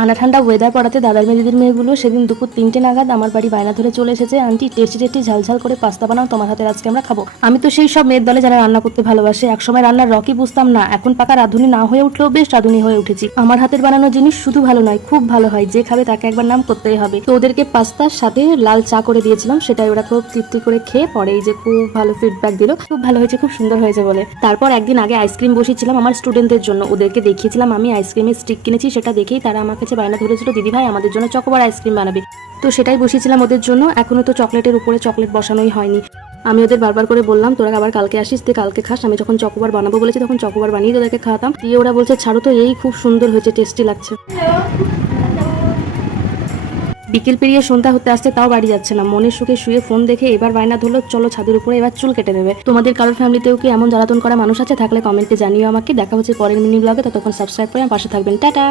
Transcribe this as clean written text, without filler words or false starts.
ঠান্ডা ঠান্ডা ওয়েদার পড়াতে দাদার মেয়েদের মেয়েগুলো সেদিন দুপুর 3টে নাগাদ আমার বাড়ি বায়না ধরে চলে এসেছে, আন্টি টেস্টি টেস্টি ঝালঝাল করে পাস্তা বানাও, তোমার হাতের আজকে আমরা খাবো। আমি তো সেই সব মেয়ের দলে যারা রান্না করতে ভালোবাসে। একসময় রান্নার রকি বুঝতাম না, এখন পাকা রাঁধুনি না হয়ে উঠলেও বেশ রাঁধুনি হয়ে উঠেছি। আমার হাতের বানানো জিনিস শুধু ভালো নয়, খুব ভালো হয়। যে খাবে তাকে একবার নাম করতেই হবে। তো ওদেরকে পাস্তার সাথে লাল চা করে দিয়েছিলাম, সেটাই ওরা খুব তৃপ্তি করে খেয়ে পরে এই যে খুব ভালো ফিডব্যাক দিল, খুব ভালো হয়েছে, খুব সুন্দর হয়েছে বলে। তারপর একদিন আগে আইসক্রিম বসিয়েছিলাম আমার স্টুডেন্টদের জন্য, ওদেরকে দেখিয়েছিলাম আমি আইসক্রিমের স্টিক কিনেছি। সেটা দেখেই তারা আমার কাছে বায়না ধরেছিল, দিদি ভাই আমাদের জন্য চকোবার আইসক্রিম বানাবে। তো সেটাই বসিয়েছিলাম ওদের জন্য। এখনো তো চকলেটের উপরে চকলেট বসানোই হয়নি। আমি ওদের বারবার করে বললাম তোরা আবার কালকে আসিস, তুই কালকে খাস। আমি যখন চকোবার বানাবো বলেছি তখন চকোবার বানিয়ে তোদেরকে খাওয়াতাম। দিয়ে ওরা বলছে ছাড়ো তো, এই খুব সুন্দর হয়েছে, টেস্টি লাগছে। বিকেল পেরিয়ে সন্ধ্যা হতে আসতে তাও বাড়ি যাচ্ছে না। মনের সুখে শুয়ে ফোন দেখে এবার বায়না ধরলো চলো ছাদের উপরে এবার চুল কেটে নেবে। তোমাদের কারোর ফ্যামিলিতেও কি এমন জ্বালাতন করা মানুষ আছে? থাকলে কমেন্টে জানিও আমাকে। দেখা হচ্ছে পরের মিনি ব্লগে, ততক্ষণ সাবস্ক্রাইব করে আমার পাশে থাকবেন। টাটা।